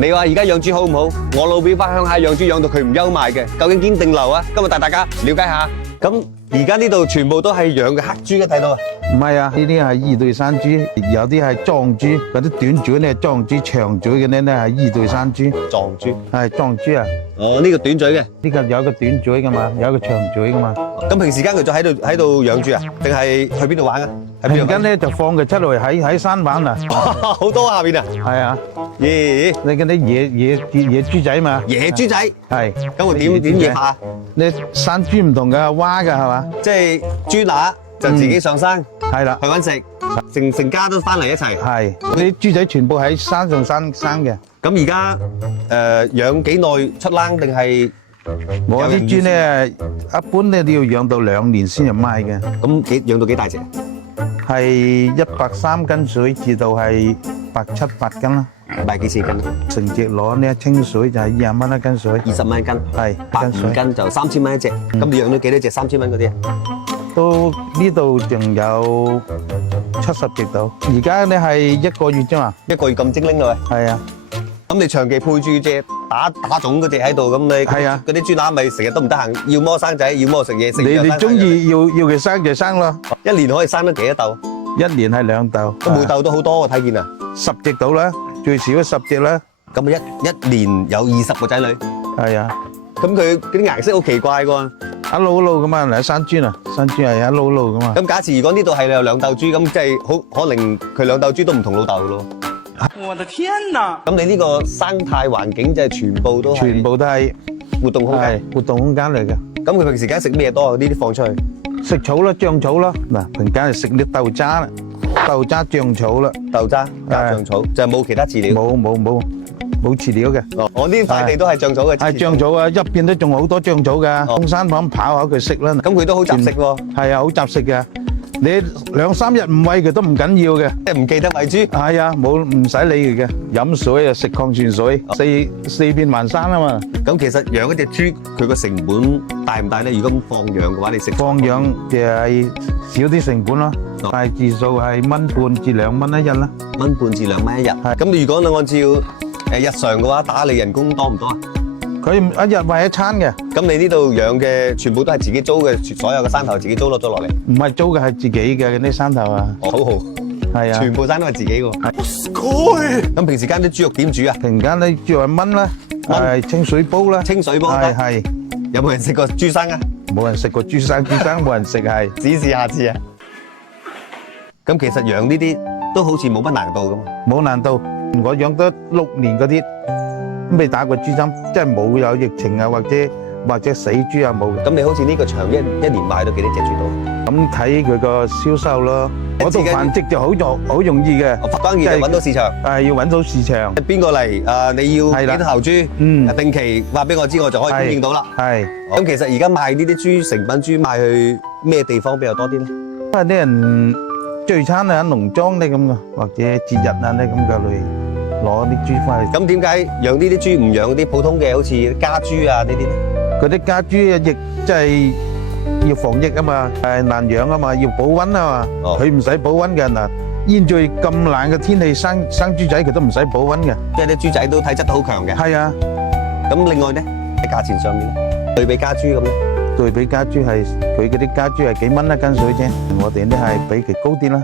你話而家養豬好唔好？我老表翻鄉下養豬養到佢唔憂賣嘅，究竟堅定流啊？今日帶大家了解下。咁而家呢度全部都係養嘅黑豬嘅，睇到啊？唔係啊，呢啲係二對山豬，有啲係壯豬，嗰啲短嘴咧壯豬，長嘴嘅咧係二對山豬。壯豬係壯豬啊！哦，呢個短嘴嘅，呢個有個短嘴噶嘛，有個長嘴噶嘛。咁平時間佢就喺度養豬啊？定係去邊度玩啊？喺邊度而家咧就放佢出嚟喺山玩啊！好多下邊啊！係啊，咦？你嗰啲野豬仔嘛？野豬仔係，咁會點野法啊？你山豬唔同噶，蛙噶係嘛？即係豬乸就自己上山係啦，去揾食，成家都翻嚟一齊。係，啲豬仔全部喺山上生嘅。咁而家養幾耐出欄定係？我啲豬咧，一般咧都要養到2年先入賣嘅。咁養到幾大隻？係103斤水至到係107、8斤啦。賣幾錢斤？成隻螺呢清水就係20蚊一斤水。20蚊一斤。係105斤就3000蚊一隻。咁你養咗幾多隻3000蚊嗰啲啊？都呢度仲有70隻到。而家咧係1個月啫嘛。1個月咁精靈啦喂。係啊。咁你長期配住隻打種嗰隻喺度，咁你嗰啲豬乸咪成日都唔得閒，要麼生仔，要麼食嘢食。你中意要佢生就生咯。一年可以生得幾多竇？1年係2竇。咁每竇都好多，我睇見啊。10隻到啦，最少10隻啦。咁一年有20個仔女。係啊。咁佢嗰啲顏色好奇怪㗎。一路路咁啊，嚟山豬啊，山豬係一路路咁啊。咁假設如果呢度係有2竇豬，咁即係好可能佢2竇豬都唔同老豆咯。我的天哪！咁你呢個生態環境即係全部都係活動空間，活動空間嚟嘅。咁佢平時梗係食咩多啊？呢啲放出去食草啦，醬草啦。嗱，平時梗係食啲豆渣啦，豆渣醬草啦，豆渣加醬草，就係冇其他飼料。冇飼料嘅。哦，我呢塊地都係醬草嘅。係醬草啊，一邊都仲好多醬草㗎。通山房跑下佢食啦。咁佢都好雜食喎。係啊，好雜食嘅。你2、3日唔餵佢都唔緊要嘅，即係唔記得餵豬。係啊，唔使理佢嘅，飲水啊，食礦泉水，四片環山啊嘛。咁其實養一隻豬，佢個成本大唔大咧？如果咁放養嘅話，你食放養就係少啲成本咯，大致數係1.5至2蚊一日啦。1.5至2蚊一日。咁你如果你按照日常嘅話，打理人工多唔多啊？佢一日餵一餐嘅。咁你呢度養嘅全部都係自己租嘅，所有嘅山頭自己租落咗落嚟？唔係租嘅，係自己嘅啲山頭啊。好好。係啊。全部山都係自己嘅。咁平時間啲豬肉點煮啊？平間啲豬肉燜啦，係清水煲啦。清水煲。係。有冇人食過豬生啊？冇人食過豬生冇人食係。指示下次啊。咁其實養呢啲都好似冇乜難度咁。冇難度，我養得6年嗰啲。未打過豬針，即係冇有疫情啊，或者死豬啊冇。咁你好似呢個場一年賣到幾多隻豬到？咁睇佢個銷售咯。我做繁殖就好容易嘅，關鍵係揾到市場。係要揾到市場。邊個嚟？你要幾多頭豬？定期話俾我知，我就可以供應到啦。係。咁其實而家賣呢啲豬成品豬賣去咩地方比較多啲咧？因為啲人聚餐啊、農莊咧咁嘅，或者節日啊咧咁嘅類。攞啲豬翻嚟。咁點解養呢啲豬唔養啲普通嘅，好似家豬啊呢啲咧？嗰啲家豬啊，亦即係要防疫啊嘛，係難養啊嘛，要保溫啊嘛。佢唔使保溫嘅嗱，現在咁冷嘅天氣生豬仔，佢都唔使保溫嘅。即係啲豬仔都體質都好強嘅。係啊。咁另外咧，喺價錢上面咧，對比家豬咁咧？對比家豬係佢嗰啲家豬係幾蚊一斤水啫，我哋呢係比佢高啲啦。